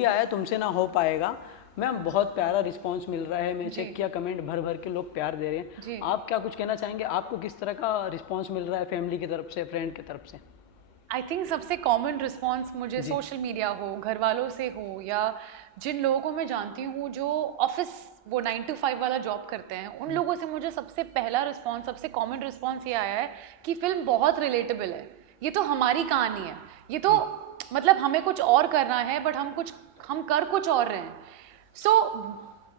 भी आया तुमसे ना हो पाएगा, मैम बहुत प्यारा रिस्पांस मिल रहा है, मैं चेक किया कमेंट भर भर के लोग प्यार दे रहे हैं। जी। आप क्या कुछ कहना चाहेंगे, आपको किस तरह का रिस्पांस मिल रहा है फैमिली की तरफ से, फ्रेंड की तरफ से? आई थिंक सबसे कॉमन रिस्पॉन्स मुझे जी सोशल मीडिया हो, घर वालों से हो, या जिन लोगों को मैं जानती हूँ जो ऑफिस वो 9 to 5 वाला जॉब करते हैं, उन लोगों से मुझे सबसे पहला रिस्पॉन्स, सबसे कॉमन रिस्पॉन्स ये आया है कि फिल्म बहुत रिलेटेबल है, ये तो हमारी कहानी है, ये तो मतलब हमें कुछ और करना है बट हम कर कुछ और रहे हैं। सो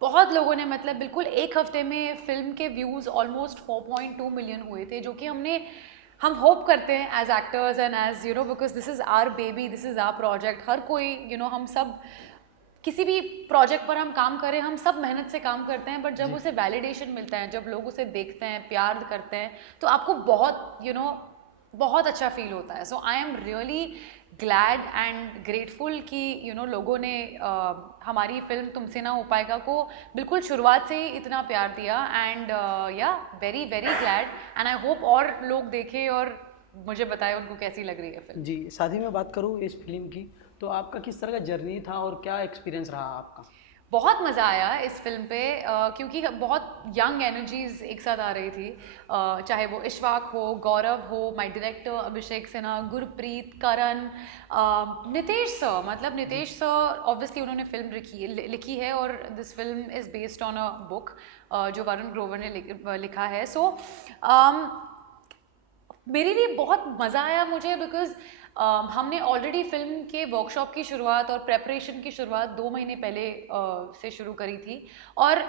बहुत लोगों ने, मतलब बिल्कुल एक हफ्ते में फिल्म के व्यूज़ ऑलमोस्ट 4.2 मिलियन हुए थे, जो कि हम होप करते हैं as actors and as you know, because this is our baby, this is our project. हर कोई यू नो, हम सब किसी भी प्रोजेक्ट पर हम काम करें, हम सब मेहनत से काम करते हैं, बट जब जी उसे वैलिडेशन मिलता है, जब लोग उसे देखते हैं, प्यार करते हैं, तो आपको बहुत यू नो बहुत अच्छा फील होता है। So I am really glad and grateful कि यू नो लोगों ने हमारी फिल्म तुमसे ना हो पाएगा को बिल्कुल शुरुआत से ही इतना प्यार दिया, एंड या very very glad, and I hope और लोग देखें और मुझे बताएं उनको कैसी लग रही है फिल्म। जी। साथ ही में बात करूँ इस फिल्म की, तो आपका किस तरह का जर्नी था और क्या एक्सपीरियंस रहा आपका? बहुत मज़ा आया इस फिल्म पे, क्योंकि बहुत यंग एनर्जीज एक साथ आ रही थी, चाहे वो इशफाक हो, गौरव हो, my director Abhishek Sinha, Gurpreet, Karan, Nitesh sir, मतलब नितेश सर ऑब्वियसली उन्होंने फिल्म लिखी है, और this film is based on a book जो वरुण ग्रोवर ने लिखा है। सो मेरे लिए बहुत मज़ा आया मुझे, बिकॉज हमने ऑलरेडी फिल्म के वर्कशॉप की शुरुआत और प्रेपरेशन की शुरुआत 2 महीने पहले से शुरू करी थी, और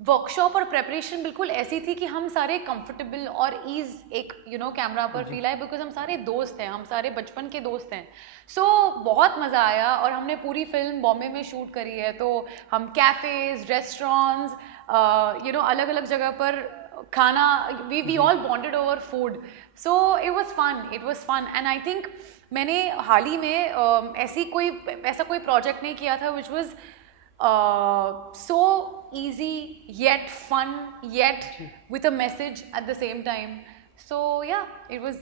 वर्कशॉप और प्रेपरेशन बिल्कुल ऐसी थी कि हम सारे कंफर्टेबल और ईज एक यू नो कैमरा पर फील आए, बिकॉज हम सारे दोस्त हैं, हम सारे बचपन के दोस्त हैं। सो बहुत मज़ा आया, और हमने पूरी फिल्म बॉम्बे में शूट करी है, तो हम कैफ़ेज, रेस्टोरेंट्स, यू नो अलग अलग जगह पर खाना, वी जी all bonded over food. So it was fun, and I think मैंने हाल ही में ऐसा कोई प्रोजेक्ट नहीं किया था which was so easy yet fun yet with a message at the same time. So yeah, it was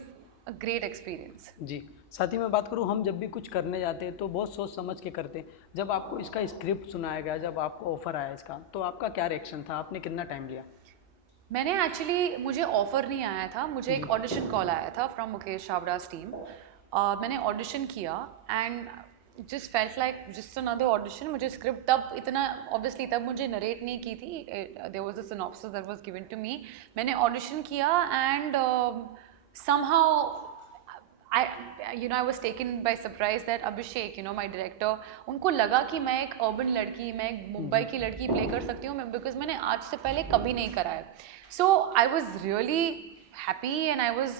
a great experience. जी। साथ ही में बात करूँ, हम जब भी कुछ करने जाते हैं तो बहुत सोच समझ के करते हैं। जब आपको इसका स्क्रिप्ट सुनाया गया, जब आपको ऑफर आया इसका, तो आपका क्या रिएक्शन था, आपने कितना टाइम लिया? मुझे ऑफ़र नहीं आया था, मुझे एक ऑडिशन कॉल आया था फ्रॉम मुकेश छाबड़ा's टीम। मैंने ऑडिशन किया and just felt like just another audition. मुझे स्क्रिप्ट तब इतना ऑब्वियसली तब मुझे नरेट नहीं की थी, there was a synopsis that was given to me. मैंने ऑडिशन किया and somehow I was taken by surprise that Abhishek, you know, my director, उनको लगा कि मैं एक अर्बन लड़की, मैं एक मुंबई की लड़की प्ले कर सकती हूँ, बिकॉज मैंने आज से पहले कभी नहीं करा है। So I was really happy and I was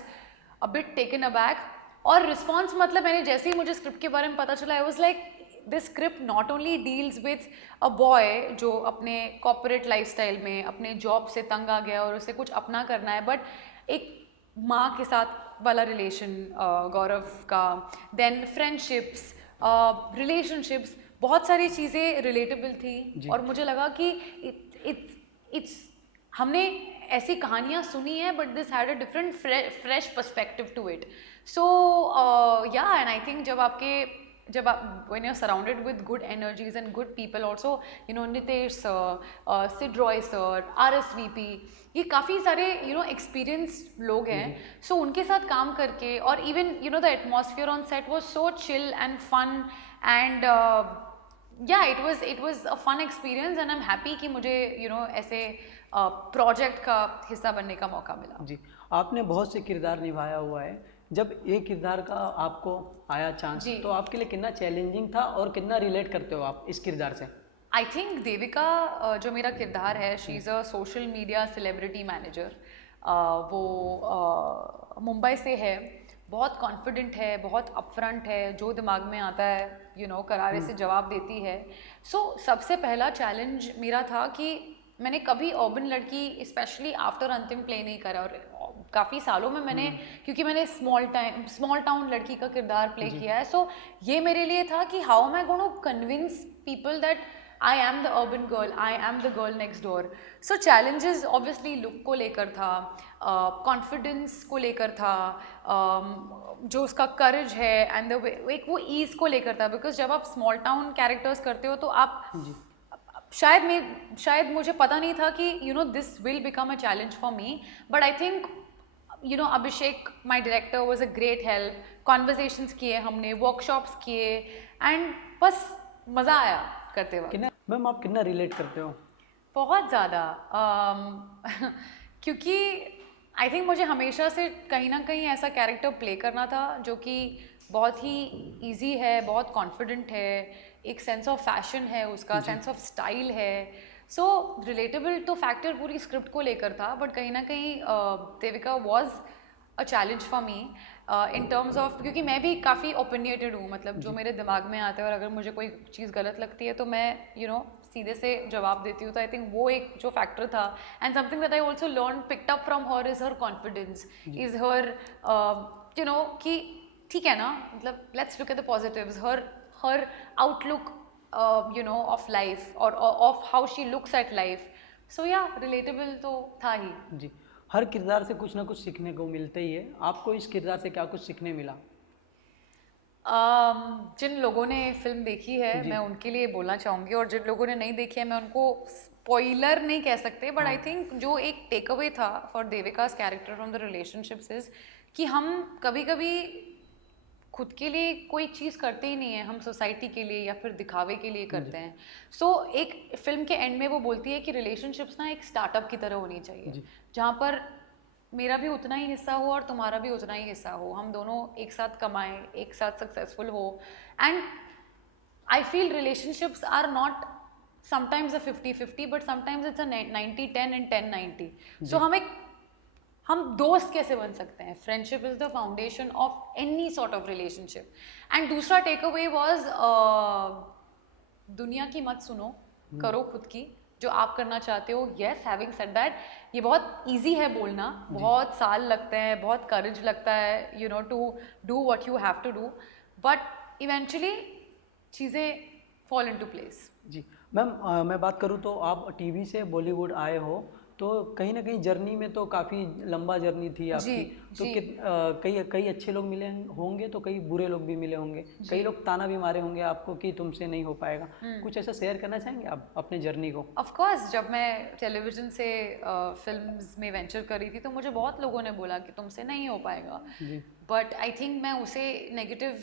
a bit taken aback. और रिस्पॉन्स, मतलब मैंने जैसे ही मुझे स्क्रिप्ट के बारे में पता चला, I was like this script not only deals with a boy जो अपने कॉर्पोरेट लाइफस्टाइल में अपने जॉब से तंग आ गया और उसे कुछ अपना करना है, बट एक माँ के साथ वाला रिलेशन गौरव का, देन फ्रेंडशिप्स, रिलेशनशिप्स, बहुत सारी चीज़ें रिलेटेबल थी, और मुझे लगा कि इट्स हमने ऐसी कहानियाँ सुनी है but this had a different fresh perspective to it. So yeah, and I think जब आप when you're surrounded with good energies and good people also, you know, Nitesh sir, Sid Roy sir, RSVP, ये काफ़ी सारे you know experienced लोग हैं। सो उनके साथ काम करके, और even you know the atmosphere on set was so chill and fun, and yeah, it was a fun experience, and I'm happy कि मुझे you know ऐसे प्रोजेक्ट का हिस्सा बनने का मौका मिला। जी। आपने बहुत से किरदार निभाया हुआ है, जब एक किरदार का आपको आया चांस, तो आपके लिए कितना चैलेंजिंग था और कितना रिलेट करते हो आप इस किरदार से? आई थिंक देविका जो मेरा किरदार है, she is a social media celebrity manager. वो मुंबई से है, बहुत कॉन्फिडेंट है, बहुत अपफ्रंट है, जो दिमाग में आता है यू नो करारे से जवाब देती है। सो सबसे पहला चैलेंज मेरा था कि मैंने कभी अर्बन लड़की, स्पेशली आफ्टर अंतिम, प्ले नहीं करा, और काफ़ी सालों में मैंने, क्योंकि मैंने स्मॉल टाउन लड़की का किरदार प्ले किया है। सो ये मेरे लिए था कि how am I going to convince people that I am the urban girl, I am the girl next door. So challenges obviously look को लेकर था, कॉन्फिडेंस को लेकर था, जो उसका करेज है एंड द एक वो ईज को लेकर था. बिकॉज जब आप स्मॉल टाउन कैरेक्टर्स करते हो तो आप जी शायद मुझे पता नहीं था कि this will become a challenge for me. But I think Abhishek my director was a great help. Conversations किए हमने, वर्कशॉप्स किए, एंड बस मज़ा आया करते वक्त. कितना मैम आप कितना रिलेट करते हो? बहुत ज़्यादा. क्योंकि आई थिंक मुझे हमेशा से कहीं ना कहीं ऐसा कैरेक्टर प्ले करना था जो कि बहुत ही इजी है, बहुत कॉन्फिडेंट है, एक सेंस ऑफ फैशन है उसका, सेंस ऑफ स्टाइल है. सो रिलेटेबल तो फैक्टर पूरी स्क्रिप्ट को लेकर था, बट कहीं ना कहीं Devika was a challenge for me in terms of, क्योंकि मैं भी काफ़ी ओपिनियटेड हूँ. मतलब जो मेरे दिमाग में आता है और अगर मुझे कोई चीज़ गलत लगती है तो मैं सीधे से जवाब देती हूँ. तो आई थिंक वो एक जो फैक्टर था. And something that I also learn picked up from her is her confidence, is her कि ठीक है ना, मतलब let's look at the positives. Her outlook of life और of how she looks at life. So yeah relatable तो था ही. जी, हर किरदार से कुछ ना कुछ सीखने को मिलता ही है. आपको इस किरदार से क्या कुछ सीखने मिला? जिन लोगों ने फिल्म देखी है मैं उनके लिए बोलना चाहूँगी, और जिन लोगों ने नहीं देखी है मैं उनको स्पॉइलर नहीं कह सकते, बट आई थिंक जो एक टेक अवे था for Devika's character from the relationships is कि हम कभी कभी खुद के लिए कोई चीज़ करते ही नहीं है, हम सोसाइटी के लिए या फिर दिखावे के लिए करते हैं. सो एक फिल्म के एंड में वो बोलती है कि रिलेशनशिप्स ना एक स्टार्टअप की तरह होनी चाहिए, जहाँ पर मेरा भी उतना ही हिस्सा हो और तुम्हारा भी उतना ही हिस्सा हो, हम दोनों एक साथ कमाएं, एक साथ सक्सेसफुल हो. And I feel relationships are not sometimes a 50-50, but sometimes it's a 90-10 and 10-90. सो हम दोस्त कैसे बन सकते हैं? Friendship is the foundation of any sort of relationship. And दूसरा टेक अवे वॉज दुनिया की मत सुनो, करो खुद की जो आप करना चाहते हो. येस, हैविंग सेड दैट, ये बहुत ईजी है बोलना, बहुत साल लगते हैं, बहुत करेज लगता है to do what you have to do, but eventually चीज़ें फॉल इनटू प्लेस. जी मैम, मैं बात करूँ तो आप टीवी से बॉलीवुड आए हो, तो कहीं ना कहीं जर्नी में तो काफ़ी लंबा जर्नी थी आपकी. तो कई अच्छे लोग मिले होंगे, तो कई बुरे लोग भी मिले होंगे, कई लोग ताना भी मारे होंगे आपको कि तुमसे नहीं हो पाएगा. कुछ ऐसा शेयर करना चाहेंगे आप अपने जर्नी को? ऑफ कोर्स, जब मैं टेलीविज़न से फिल्म्स में वेंचर करी थी तो मुझे बहुत लोगों ने बोला कि तुमसे नहीं हो पाएगा. बट आई थिंक मैं उसे नेगेटिव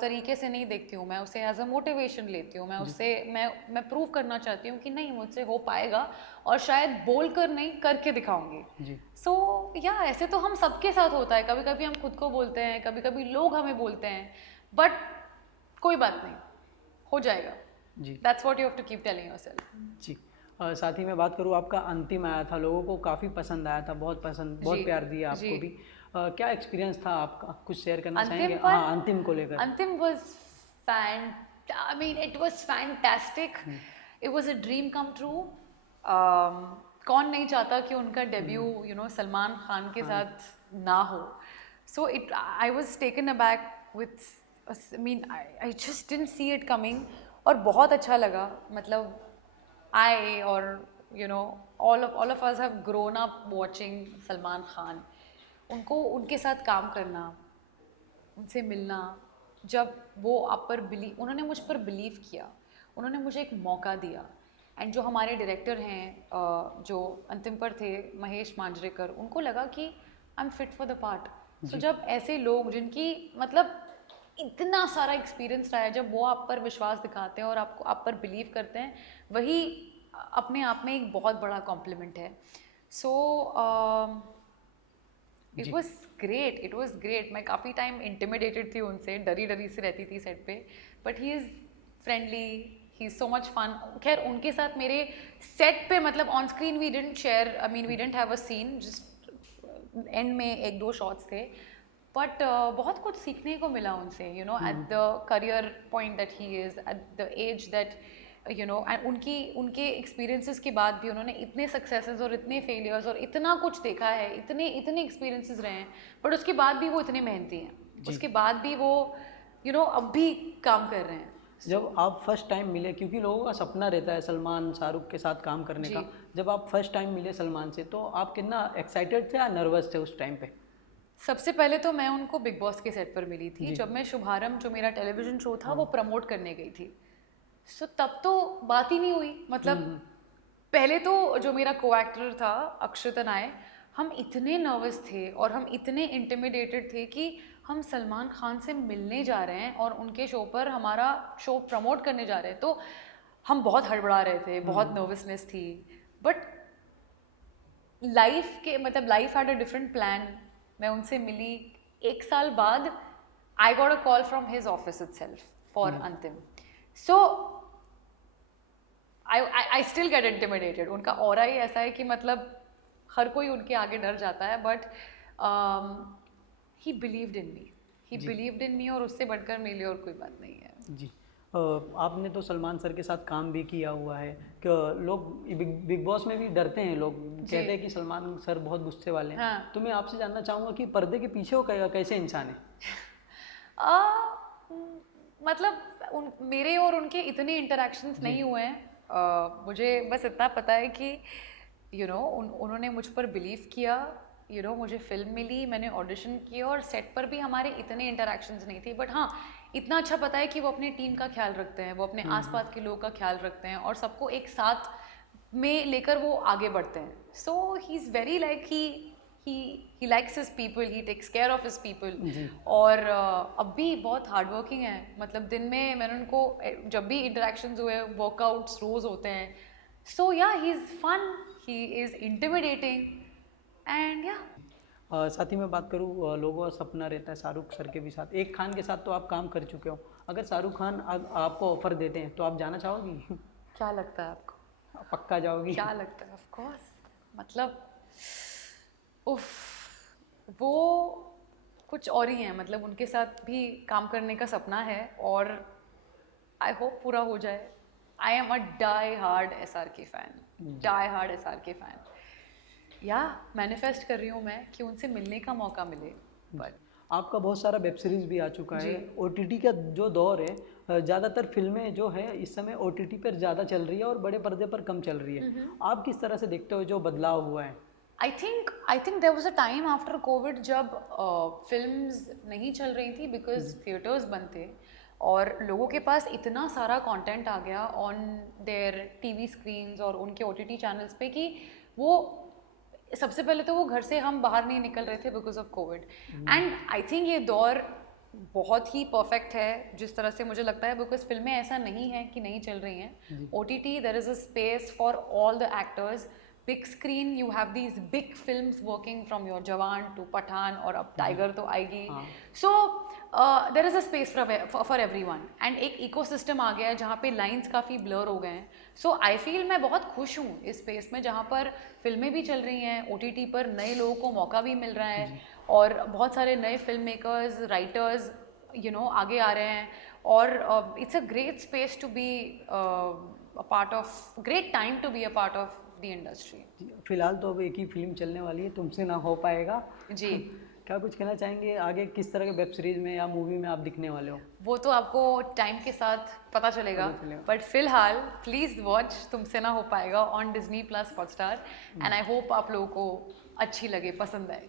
तरीके से नहीं देखती हूँ, मैं उसे एज अ मोटिवेशन लेती हूँ. मैं उससे मैं प्रूव करना चाहती हूँ कि नहीं, मुझसे हो पाएगा, और शायद बोल कर नहीं करके दिखाऊंगी. सो या ऐसे तो हम सबके साथ होता है, कभी कभी हम खुद को बोलते हैं, कभी कभी लोग हमें बोलते हैं, बट कोई बात नहीं, हो जाएगा. That's what you have to keep telling yourself. जी, साथ ही मैं बात करूँ, आपका अंतिम आया था, लोगों को काफ़ी पसंद आया था, बहुत पसंद, बहुत प्यार दिया आपको भी. क्या एक्सपीरियंस था आपका, कुछ शेयर करना चाहेंगे? हाँ, अंतिम को लेकर. अंतिम was it was fantastic. It was a dream come true. कौन नहीं चाहता कि उनका डेब्यू सलमान खान के साथ ना हो. So I was taken aback with I just didn't see it coming, और बहुत अच्छा लगा. मतलब आई और all of us have grown up watching Salman Khan. उनके साथ काम करना, उनसे मिलना, जब वो आप पर उन्होंने मुझ पर बिलीव किया, उन्होंने मुझे एक मौका दिया. एंड जो हमारे डायरेक्टर हैं जो अंतिम पर थे, महेश मांजरेकर, उनको लगा कि I am fit for the part. So जब ऐसे लोग जिनकी मतलब इतना सारा एक्सपीरियंस रहा है, जब वो आप पर विश्वास दिखाते हैं और आप पर बिलीव करते हैं, वही अपने आप में एक बहुत बड़ा कॉम्प्लीमेंट है. सो इट वॉज ग्रेट. मैं काफ़ी टाइम इंटिमिडेटेड थी उनसे, डरी से रहती थी सेट पे, but he is friendly, he is so much fun. खैर उनके साथ मेरे सेट पे, मतलब on screen we didn't share, we didn't have a scene, just end में 1-2 शॉट्स थे, बट बहुत कुछ सीखने को मिला उनसे, at the career point that he is, at the age that and उनके एक्सपीरियंसेस के बाद भी उन्होंने इतने सक्सेसेस और इतने फेलियर्स और इतना कुछ देखा है, इतने एक्सपीरियंसेस रहे हैं, बट उसके बाद भी वो इतने मेहनती हैं, उसके बाद भी वो अब भी काम कर रहे हैं. जब आप फर्स्ट टाइम मिले, क्योंकि लोगों का सपना रहता है सलमान शाहरुख के साथ काम करने का, जब आप फर्स्ट टाइम मिले सलमान से तो आप कितना एक्साइटेड थे या नर्वस थे उस टाइम पे? सबसे पहले तो मैं उनको बिग बॉस के सेट पर मिली थी, जब मैं शुभारंभ जो मेरा टेलीविजन शो था वो प्रमोट करने गई थी। सो तब तो बात ही नहीं हुई, मतलब पहले तो जो मेरा को एक्टर था अक्षत नाय, हम इतने नर्वस थे और हम इतने इंटिमिडेटेड थे कि हम सलमान खान से मिलने जा रहे हैं और उनके शो पर हमारा शो प्रमोट करने जा रहे हैं, तो हम बहुत हड़बड़ा रहे थे, बहुत नर्वसनेस थी। बट लाइफ के मतलब life had a different plan. मैं उनसे मिली 1 साल बाद, I got a call from his office itself for अंतिम। सो आई स्टिल गेट इंटिमिडेटेड। उनका ऑरा ही ऐसा है कि मतलब हर कोई उनके आगे डर जाता है, बट ही बिलीव्ड इन मी, और उससे बढ़कर मेरे लिए और कोई बात नहीं है। जी। आपने तो सलमान सर के साथ काम भी किया हुआ है कि लोग बिग बॉस में भी डरते हैं, लोग कहते हैं कि सलमान सर बहुत गुस्से वाले हैं। हाँ। तो मैं आपसे जानना चाहूँगा कि पर्दे के पीछे वो कैसे इंसान है? मतलब मेरे और उनके इतने इंटरेक्शंस नहीं हुए हैं। मुझे बस इतना पता है कि उन्होंने मुझ पर बिलीव किया, मुझे फिल्म मिली, मैंने ऑडिशन किया और सेट पर भी हमारे इतने इंटरेक्शंस नहीं थे। बट हाँ, इतना अच्छा पता है कि वो अपनी टीम का ख्याल रखते हैं, वो अपने आसपास के लोगों का ख्याल रखते हैं और सबको एक साथ में लेकर वो आगे बढ़ते हैं। So he is very like he likes his people, he takes care of his people. और अब भी बहुत हार्ड वर्किंग है, मतलब दिन में मैंने उनको जब भी इंटरेक्शंस हुए, वर्कआउट्स रोज होते हैं। So yeah he is fun, he is intimidating and yeah. साथ ही मैं बात करूँ, लोगों का सपना रहता है शाहरुख सर के भी साथ, एक खान के साथ तो आप काम कर चुके हो, अगर शाहरुख खान आपको ऑफर देते हैं तो आप जाना चाहोगी? क्या लगता है आपको? पक्का जाओगी? क्या लगता है? ऑफ कोर्स, मतलब उफ, वो कुछ और ही हैं, मतलब उनके साथ भी काम करने का सपना है और आई होप पूरा हो जाए। I am a die hard SRK fan, yeah manifest कर रही हूँ मैं कि उनसे मिलने का मौका मिले। बट आपका बहुत सारा वेब सीरीज भी आ चुका है, OTT का जो दौर है, ज़्यादातर फिल्में जो है इस समय OTT पर ज़्यादा चल रही है और बड़े पर्दे पर कम चल रही है। आप किस तरह से देखते हो जो बदलाव हुआ है? I think there was a time after covid जब फिल्म्स नहीं चल रही थी बिकॉज थिएटर्स बंद थे और लोगों के पास इतना सारा कंटेंट आ गया ऑन देयर टीवी स्क्रीन्स और उनके OTT चैनल्स पे कि वो सबसे पहले तो वो घर से हम बाहर नहीं निकल रहे थे because of Covid. And I think ये दौर बहुत ही परफेक्ट है जिस तरह से मुझे लगता है, बिकॉज फिल्में ऐसा नहीं है कि नहीं चल रही हैं। OTT there is a space for all the actors. Big screen you have these big films working from your Jawan to Pathaan और अब टाइगर तो आएगी। So there is a space for everyone and एक इकोसिस्टम आ गया है जहाँ पे लाइंस काफ़ी ब्लर हो गए हैं। सो आई फील मैं बहुत खुश हूँ इस स्पेस में जहाँ पर फिल्में भी चल रही हैं, OTT पर नए लोगों को मौका भी मिल रहा है और बहुत सारे नए फिल्म मेकर्स, राइटर्स आगे आ रहे हैं और it's a great space to be a part of, great time to be a part of the industry. फिलहाल तो अब एक ही फिल्म चलने वाली है, तुमसे ना हो पाएगा जी। क्या कुछ कहना चाहेंगे आगे, किस तरह के वेब सीरीज में या मूवी में आप दिखने वाले हो? वो तो आपको टाइम के साथ पता चलेगा, बट फिलहाल प्लीज़ वॉच तुमसे ना हो पाएगा on Disney+ Hotstar and I hope आप लोगों को अच्छी लगे, पसंद आए।